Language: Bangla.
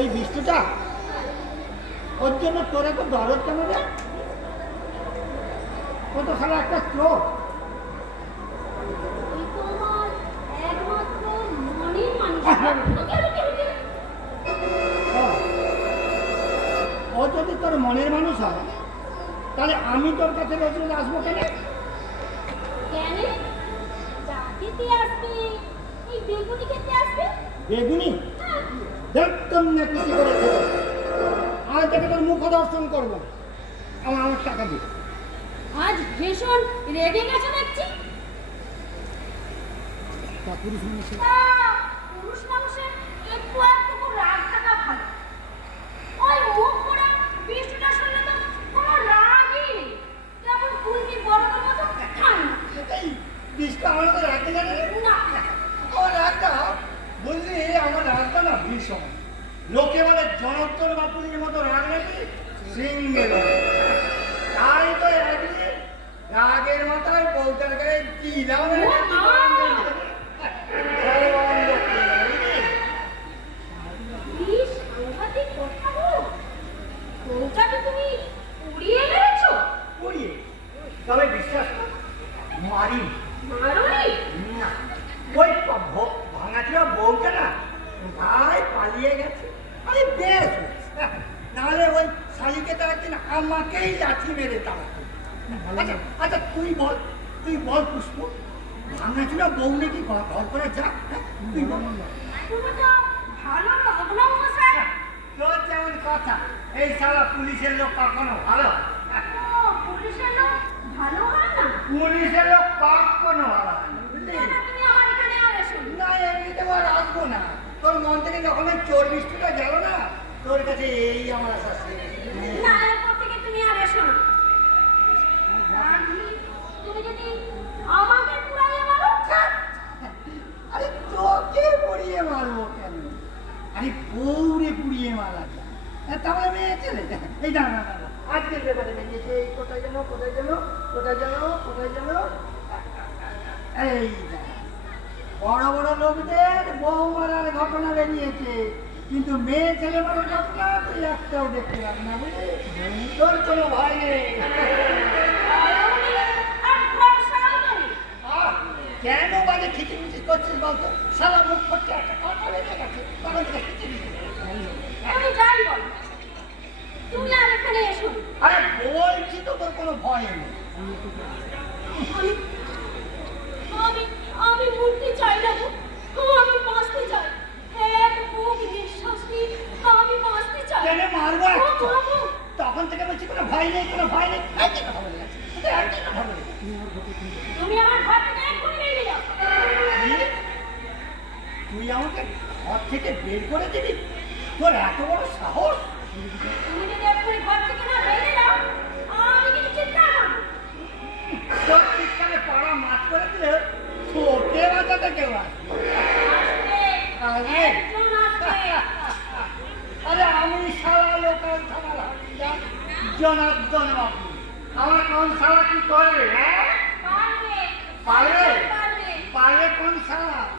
এই বৃষ্টিটা ওর জন্য তোর এত দরদ কেন রে? ও তো সারা একটা চোখ। ও যদি তোর মনের মানুষ হয় তাহলে আমি তোর কাছে রোজ রোজ আসবো কেন? বেগুনি দেখতাম না কিছু করেছে। আজ থেকে তোর মুখ দর্শন করবো। আমার টাকা দিই। আজ ভীষণ রেগে গেছে দেখছি। পুরুষ মানুষের একটু একটু রাগ থাকা ভালো। ওই মুখ করে বৃষ্টিটা শুনলে তো কোনো রাগই নেই, কেমন ফুলকি বরফের মতো ঠান্ডা। এই বৃষ্টি আমার তো রাখতে জানে না, আমার রাগটা বুঝলি, আমার রাগটা না ভীষণ। লোকে বলে জনার্দন বাপুরির মতো রাগ নাকি সিঙ্গেল। তাই তো একদিন রাগের মাথায় বউটার গায়ে দিলাম। তুমি উড়িয়ে মেরেছো? উড়িয়ে? তবে বিশ্বাস কর, মারি মারোনি? না, ওই ভাঙাচোরা বউটা না গায়ে পালিয়ে গেছে। আরে বেশ, নাহলে ওই শালিকে তো একদিন আমাকেই লাঠি মেরে তাড়াতো। আচ্ছা আচ্ছা, তুই বল পুষ্প, ভাঙাচোরা বউ নাকি ঘর করে যা? তুই বল। তুমি তো ভালো নগ্ন মশাই। তোর যেমন কথা, এই সারা পুলিশের লোক কখনো ভালো? পুলিশের লোক ভালো হয় না? পুলিশের লোক কখনো ভালো হয় না, বুঝলি? তুমি আমার এখানে আর এসো না, এমনিতে আর আসবো না। তোর মন থেকে যখন ওই চোর বৃষ্টিটা গেল না, তোর কাছে এই আমার আশা শেষ। না, এরপর থেকে তুমি আর এসো না। তুমি যদি আমাকে পুরাইয়ে মারো? আরে তোকে পুড়িয়ে মারবো কেন? আরে বউরে পুড়িয়ে মারা যায়। তাহলে মেয়ে ছেলে এই না না না, আজকের ব্যাপারে বেরিয়েছে। কোথায় যেন এই বড় বড় লোকদের বউ মারার ঘটনা বেরিয়েছে, কিন্তু মেয়ে ছেলে মারার ঘটনা তুই একটাও দেখতে পাবি না, বুঝলি? তোর কোনো ভয় নেই। কেন বাজে খিচিমিচি করছিস বলতো? সারা মুখ করতে একটা কথা বেঁচে গেছে, তখন থেকে খিচিমিচি। আমি যাই বল, তুমি আর এখানে এসো। আরে বলছি তো, তোর কোনো ভয় নেই। আমি মরতে চাই না গো, আমি বাঁচতে চাই। এক মুখ নিঃশ্বাস নিয়ে আমি বাঁচতে চাই। কেন মারবো? তখন থেকে বলছি কোনো ভয় নেই। একই কথা বলে যাচ্ছে। তুমি আমার ঘর থেকে এক্ষুনি বেরিয়ে যাও। তুই আমাকে ঘর থেকে বের করে দিবি? তোর এত বড় সাহস? তুমি যদি এক্ষুনি ঘর থেকে না বেরিয়ে যাও, আমি কিন্তু চিৎকার করবো। তোর চিৎকারে পাড়া মাঠ করে দিলে তোকে বাঁচাতে কেউ আসবে? একজন আসবে। আরে আমি সারা লোকাল থানার হাবিলদার জনার্দন বাবু। আমার কোন সারা কি করবে? পারবে, পারবে? পারবে। পারবে কোন সারা?